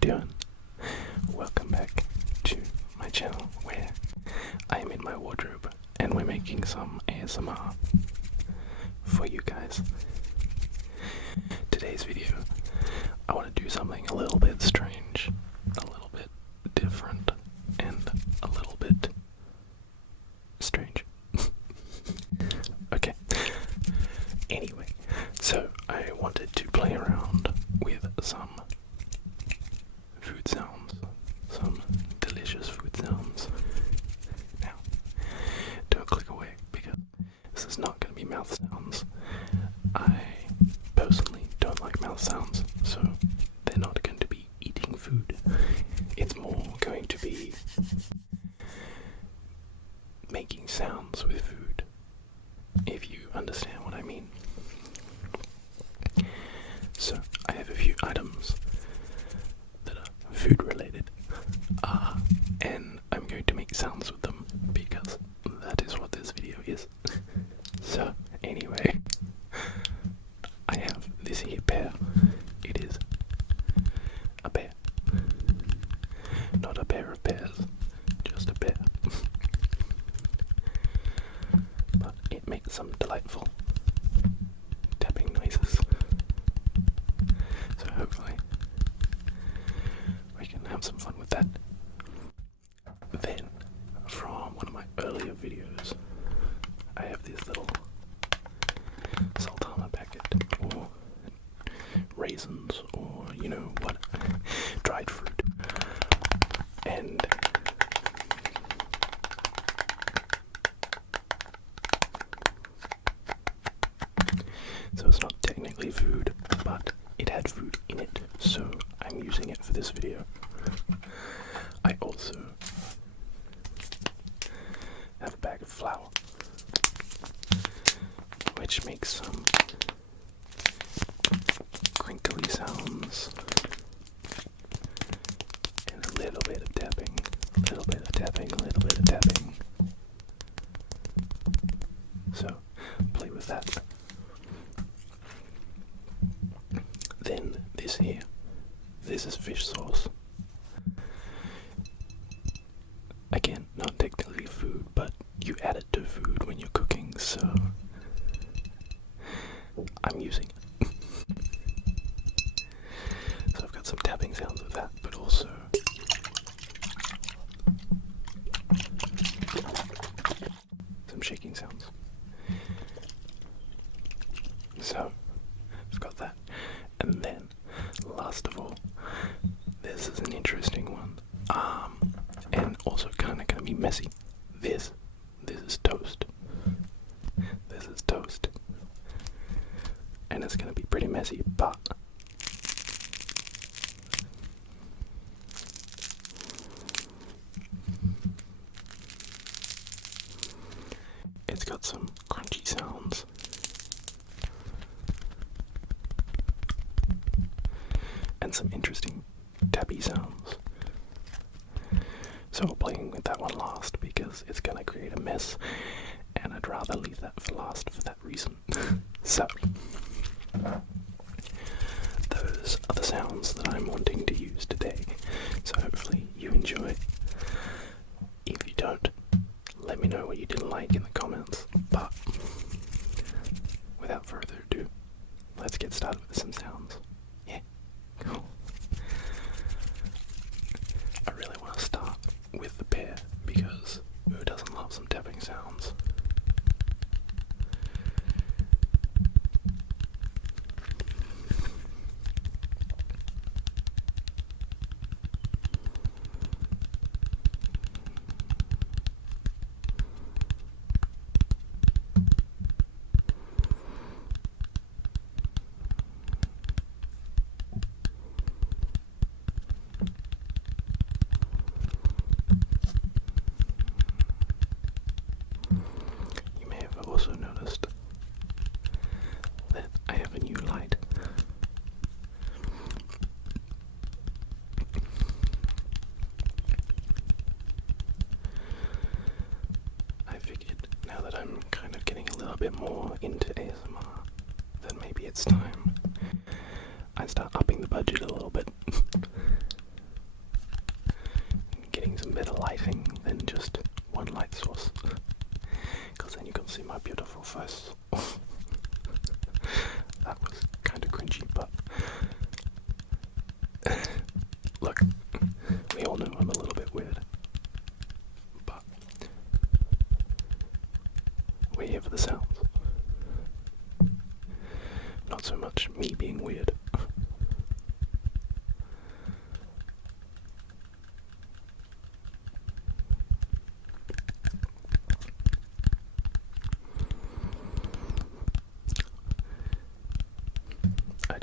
doing? Welcome back to my channel where I am in my wardrobe and we're making some ASMR for you guys. Today's video, I want to do something a little bit strange, a little bit different, and a little bit strange. Okay. Anyway, so I wanted to play around with some food sounds, some delicious food sounds. Now, don't click away because this is not going to be mouth sounds. I personally don't like mouth sounds, so they're not going to be eating food. It's more going to be making sounds with food, if you understand what I mean. So, I have a few items that are food related, and I'm going to make sounds with them because that is what this video is. So, anyway, I have this here pear. It is a pear. Not a pair of pears, just a pear. But it makes some delightful tapping noises. So hopefully we can have some fun with that. Then, from one of my earlier videos, I have this little sultana packet, or raisins, or you know what, dried fruit. And so it's not technically food, but it had food in it, so I'm using it for this video. I also have a bag of flour, which makes some crinkly sounds, and a little bit of tapping, a little bit of tapping, a little bit of tapping. So, play with that. Then this here, this is fish sauce. Again, not technically food, but you add it to food when you're cooking, so I'm using it. So I've got some tapping sounds with that, but also some shaking sounds. So I've got that. And then, last of all, this is an interesting one, and also kind of going to be messy. This is toast. This is toast. And it's going to be pretty messy, but it's got some crunchy sounds. And some interesting tappy sounds. So we're playing with that one last because it's gonna create a mess, and I'd rather leave that for last for that reason. So those are the sounds that I'm wanting to use today. So hopefully you enjoy. If you don't, let me know what you didn't like in the comments. But without further ado, let's get started with some sounds. Cool. I really want to start with the pear because who doesn't love some tapping sounds? Also noticed that I have a new light. I figured now that I'm kind of getting a little bit more into ASMR, then maybe it's time I start upping the budget a little bit.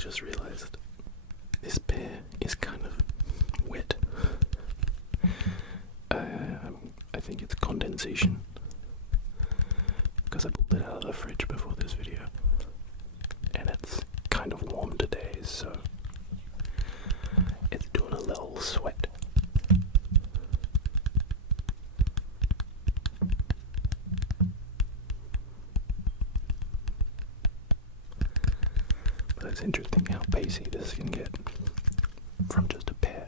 just realized this pear is kind of wet. I think it's condensation, because I pulled it out of the fridge before this video, and it's kind of warm today, so it's doing a little sweat. But it's interesting how pacey this can get from just a pear.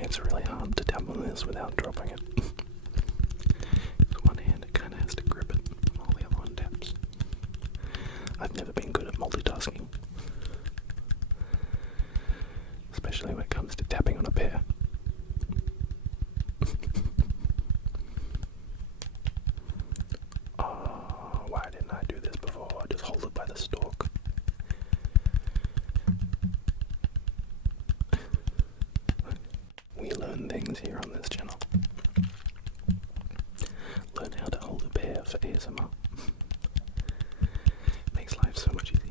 It's really hard to tap on this without dropping it. With one hand it kind of has to grip it while the other one taps. I've never been good at multitasking, especially when it comes to tapping on a pear. Oh, why didn't I do this before? I just hold it by the stalk. We learn things here on this channel. Learn how to hold a pear for ASMR. Makes life so much easier.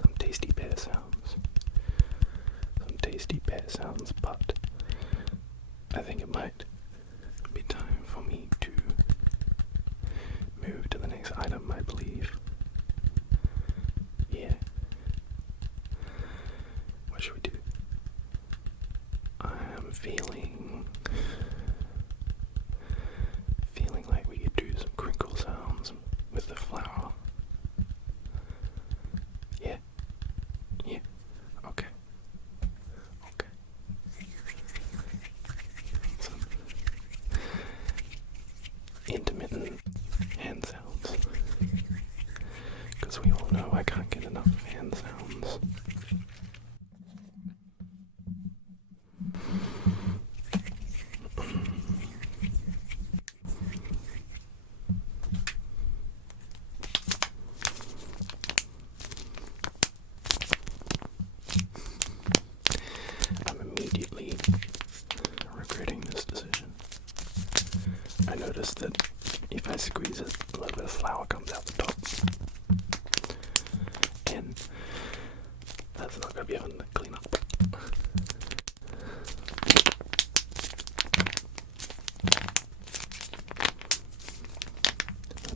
Some tasty pear sounds. Some tasty pear sounds, but I think it might be time for me to move to the next item, I believe. Yeah. What should we do? I'm feeling like we could do some crinkle sounds with the flour. Yeah. Yeah. Okay. Okay. Some intermittent hand sounds. Because we all know I can't get enough hand sounds. I'm immediately regretting this decision. I noticed that if I squeeze it, a little bit of flour comes out the top. And that's not going to be fun to clean up.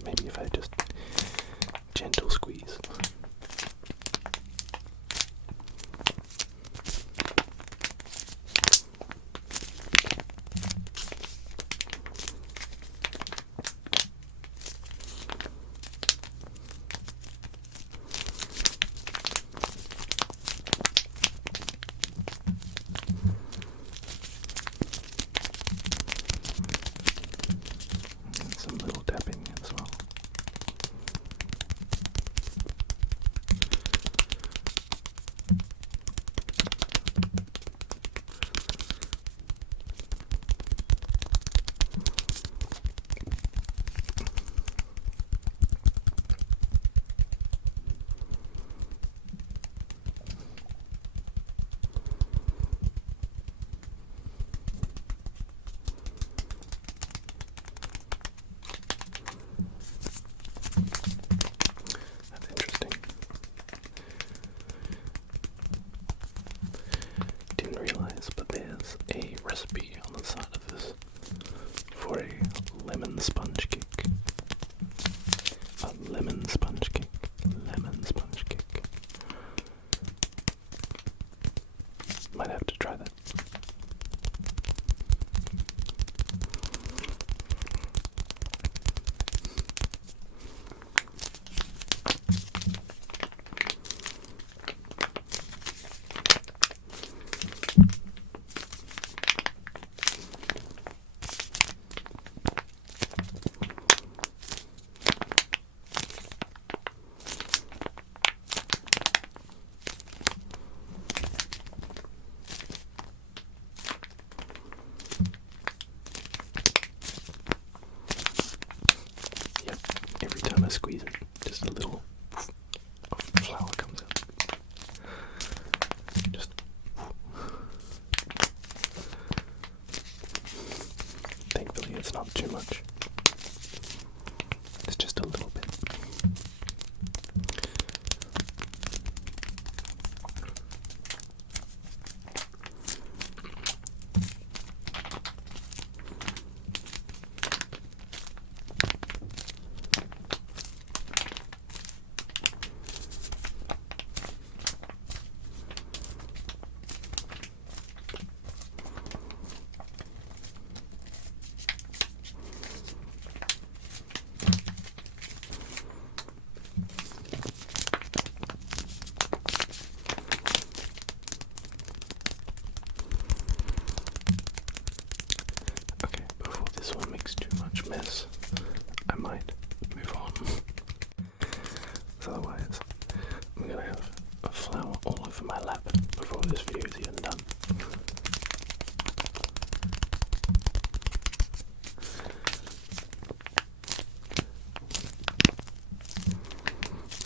Maybe if I just gentle squeeze. Might have to try that. Every time I squeeze it, just a little of flour comes out. Just thankfully it's not too much. It's just a little bit. This one makes too much mess. I might move on. So otherwise, I'm gonna have a flower all over my lap before this video is even done.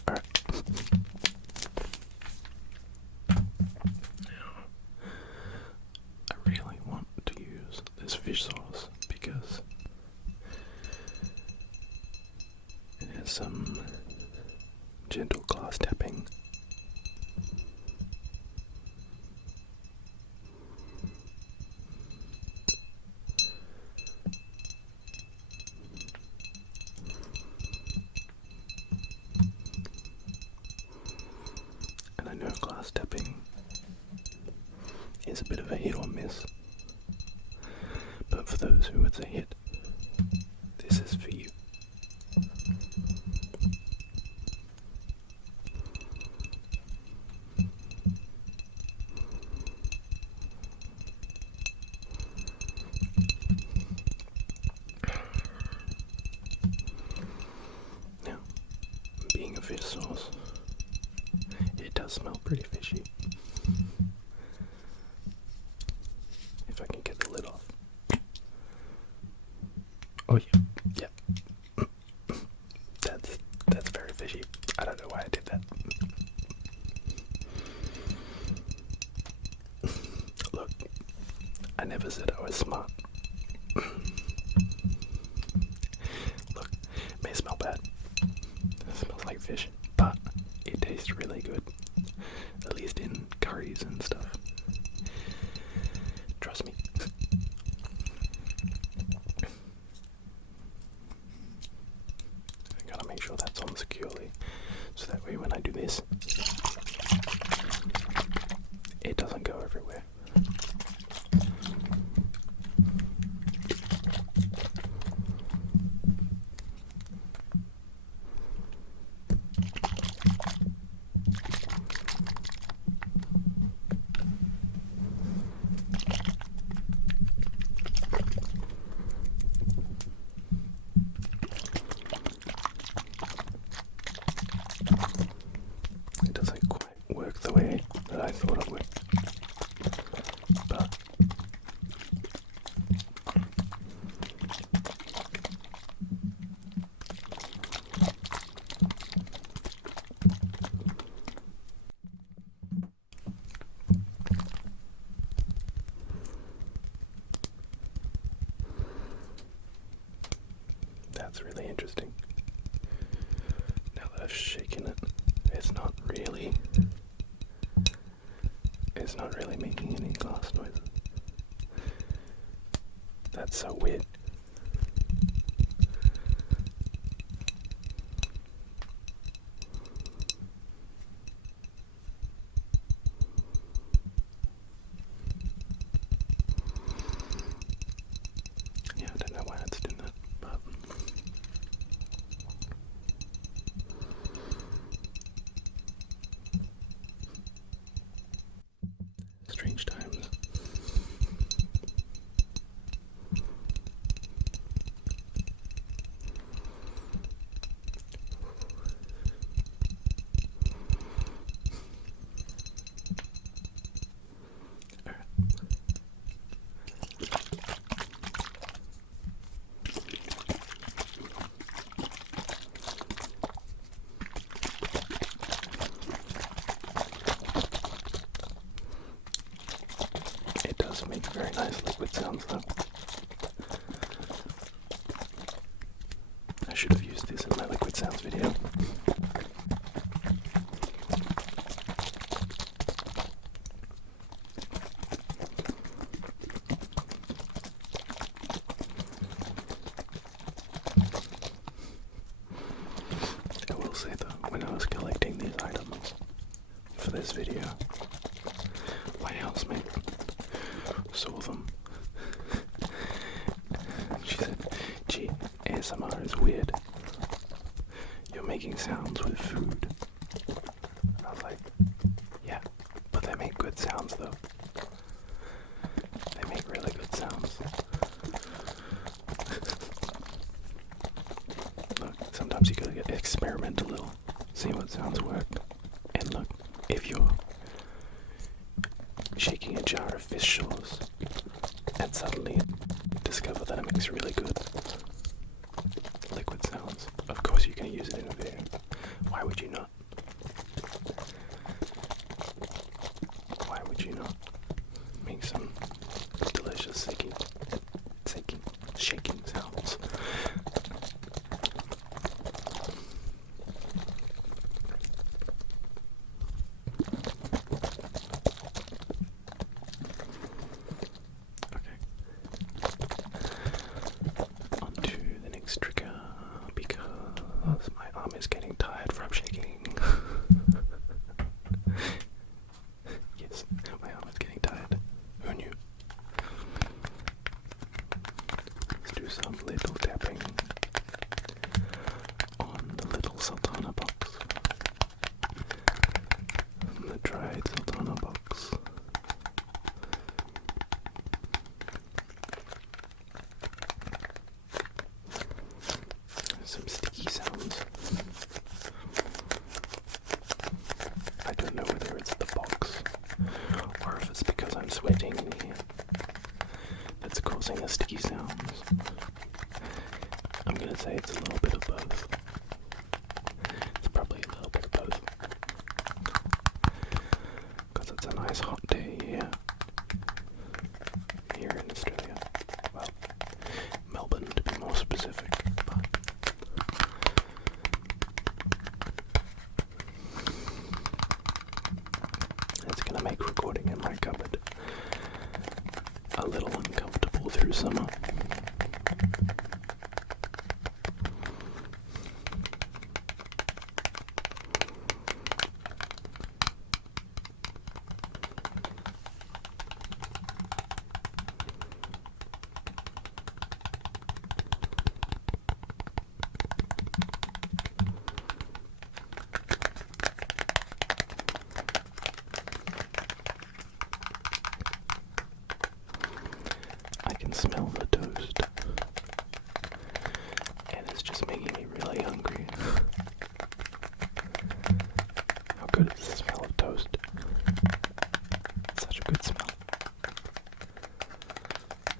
Alright. Now, I really want to use this fish sauce because it has some gentle glass tapping. And I know glass tapping is a bit of a hit or miss. But for those who it's a hit, this is for you. Now, being a fish sauce, it does smell pretty fishy. If I can get the lid off. Oh yeah. That's very fishy. I don't know why I did that. Look, I never said I was smart. Look, it may smell bad. It smells like fish, but it tastes really good. At least in curries and stuff. Trust me. I gotta make sure that's on securely, so that way when I do this, it doesn't go everywhere. It doesn't quite work the way that I thought it would, but that's really interesting. Now that I've shaken it, it's not really making any glass noises. That's so weird. strange times. It does make very nice liquid sounds though. I should have used this in my liquid sounds video. I will say though, when I was collecting these items for this video, my housemate saw them. She said, "Gee, ASMR is weird. You're making sounds with food." I was like, yeah, but they make good sounds though. They make really good sounds. Look, sometimes you gotta experiment a little, see what sounds work. And look, if you're shaking a jar of fish sauce and suddenly discover that it makes really good liquid sounds, of course you're going to use it in a video. Why would you not? Why would you not make some delicious shaking sounds? Trigger, because my arm is getting tired from shaking. Yes, my arm is getting tired. Who knew? Let's do some little tapping on the little sultana box. The dried sultana box. Some sticky sounds. I don't know whether it's the box or if it's because I'm sweating in here that's causing the sticky sounds. I'm gonna say it's a little bit of both. It's probably a little bit of both. Because it's a nice hot day here in Australia. Well, Melbourne to be more specific. But it's gonna make recording in my cupboard a little uncomfortable through summer. I can smell the toast, and it's just making me really hungry. How good is the smell of toast? It's such a good smell.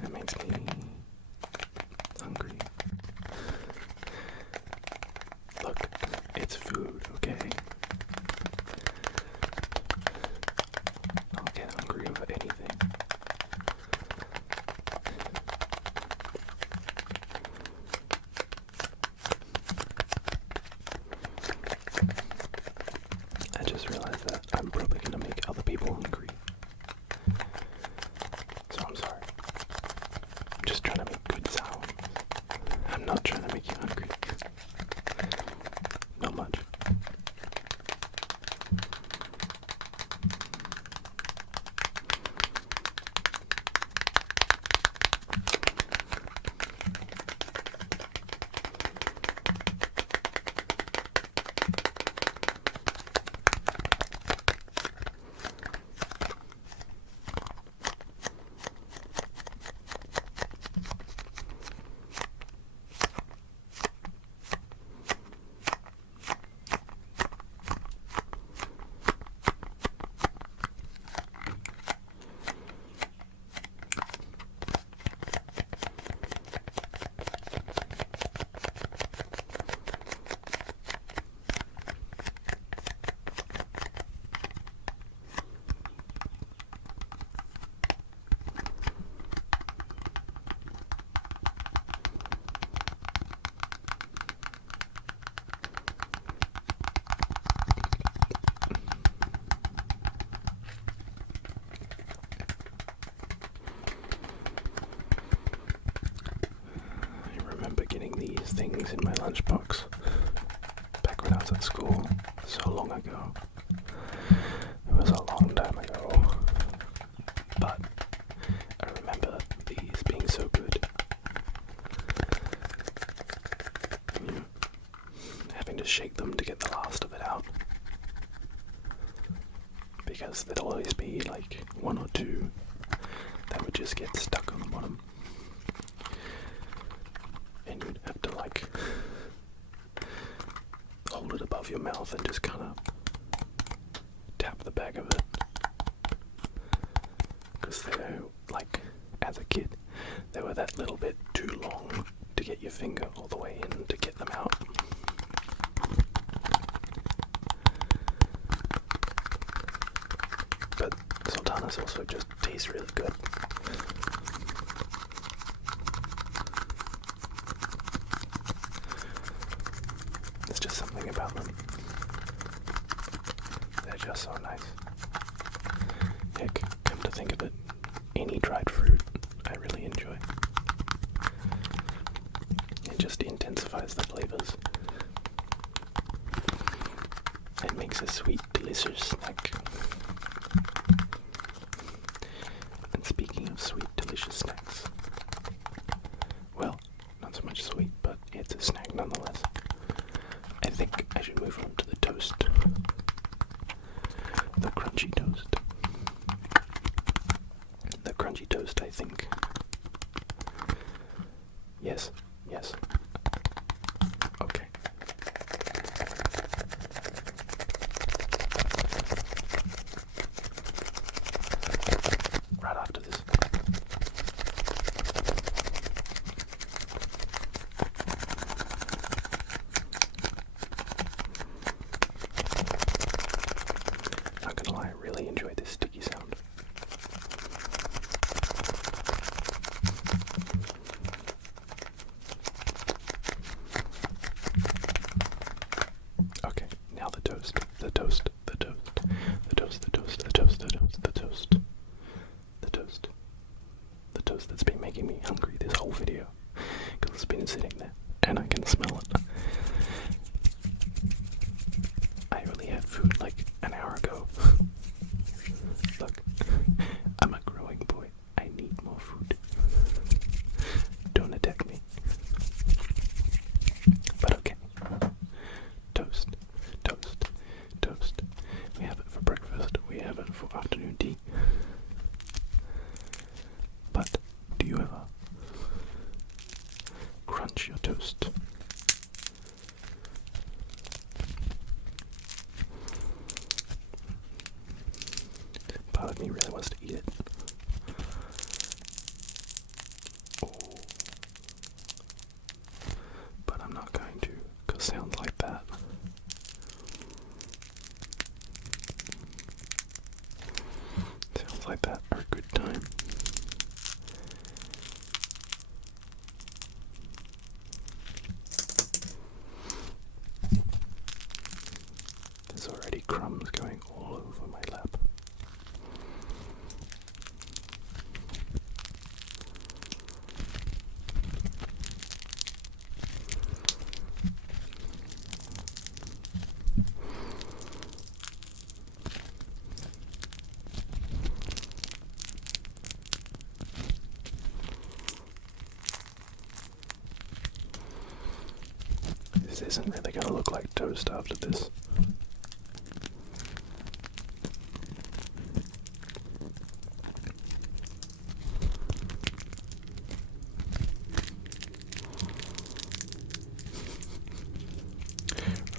It makes me hungry. Look, it's food, okay? I'll get hungry over anything. I just realized that I'm probably gonna make other people hungry. So I'm sorry. I'm just trying to make good sounds. I'm not trying to make you hungry. Not much. shake them to get the last of it out, because there'll always be like one or two that would just get stuck on the bottom, and you'd have to like hold it above your mouth and just kind of tap the back of it, because they're like, as a kid, they were that little bit too long to get your finger all the way in to get them out. But sultanas also just taste really good. There's just something about them. They're just so nice. Heck, come to think of it, any dried fruit I really enjoy. It just intensifies the flavors. It makes a sweet, delicious snack. And speaking of sweet, delicious snacks, well, not so much sweet, but it's a snack nonetheless. I think I should move on to the toast. The crunchy toast. The crunchy toast, I think. Yes, yes. Okay. Right after this. Not gonna lie, I really enjoy this sticky sound. Okay, now the toast, the toast, the toast, the toast, the toast, the toast, the toast, the toast, the toast, the toast that's been making me hungry this whole video, because it's been sitting there, and I can smell it. I only had food like an hour ago. Look, I'm a growing boy. I need more food. Don't attack me. But okay. Toast, toast, toast. We have it for breakfast. We have it for afternoon tea. But do you ever crunch your toast? Part of me really wants to eat it. Ooh. But I'm not going to, because sounds like that. Sounds like that are a good time. There's already crumbs going all over my lap. This isn't really going to look like toast after this.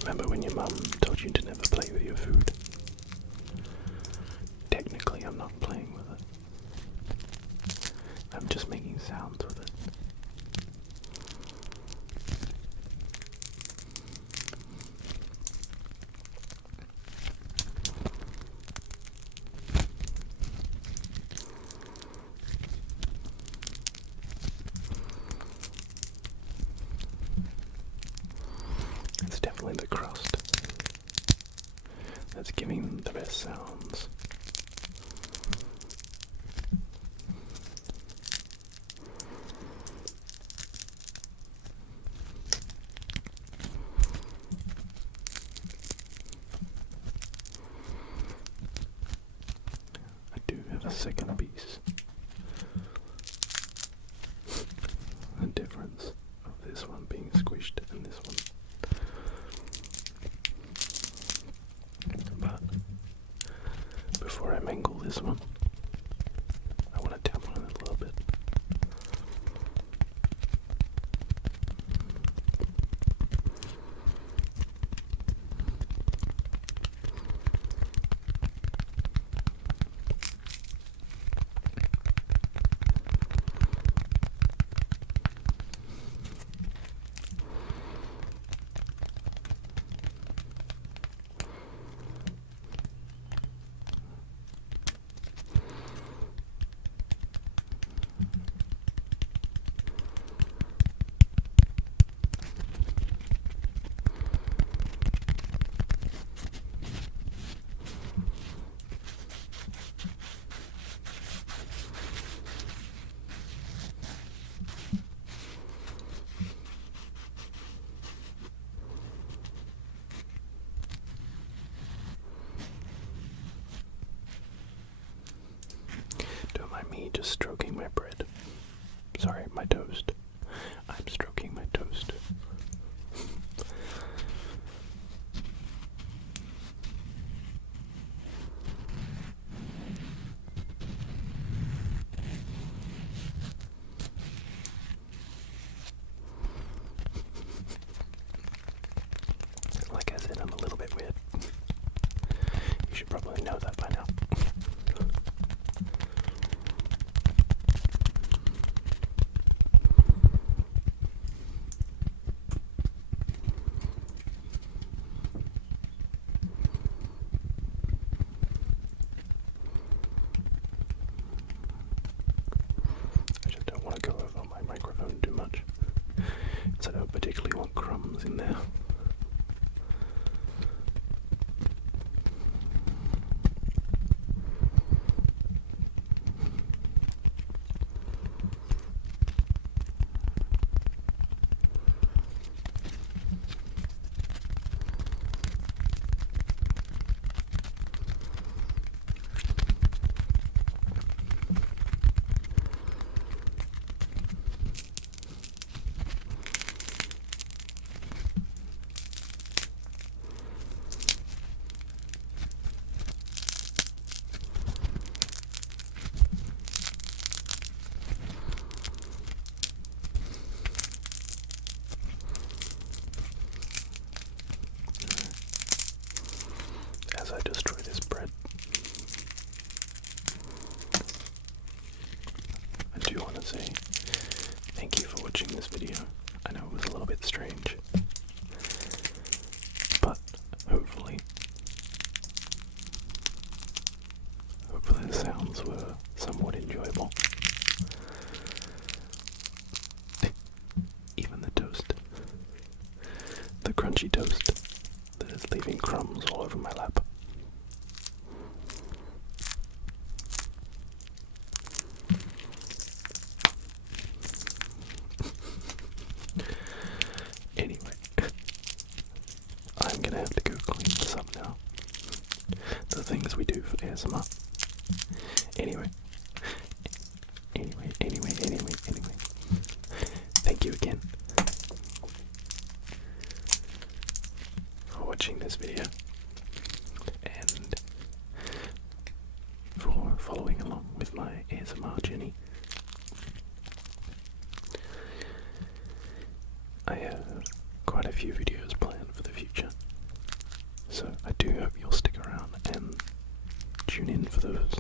Remember when your mum told you to never play with your food? Technically, I'm not playing with it. I'm just making sounds with it. It's definitely the crust that's giving them the best sounds. I do have a second piece. The difference of this one being squished and this one this one. I want to tap on it a little bit. Me just stroking my bread. Sorry, my toast. I'm stroking my toast. Like I said, I'm a little bit weird. You should probably know that by now. Go over my microphone too much, so I don't particularly want crumbs in there. As I destroy this bread, I do want to say thank you for watching this video. I know it was a little bit strange, but hopefully the sounds were somewhat enjoyable. Even the toast, the crunchy toast that is leaving crumbs all over my lap. Anyway, I'm gonna have to go clean this up now. The things we do for ASMR. Anyway. Thank you again for watching this video and for following along with my ASMR journey. I have quite a few videos planned for the future, so I do hope you'll stick around and tune in for those.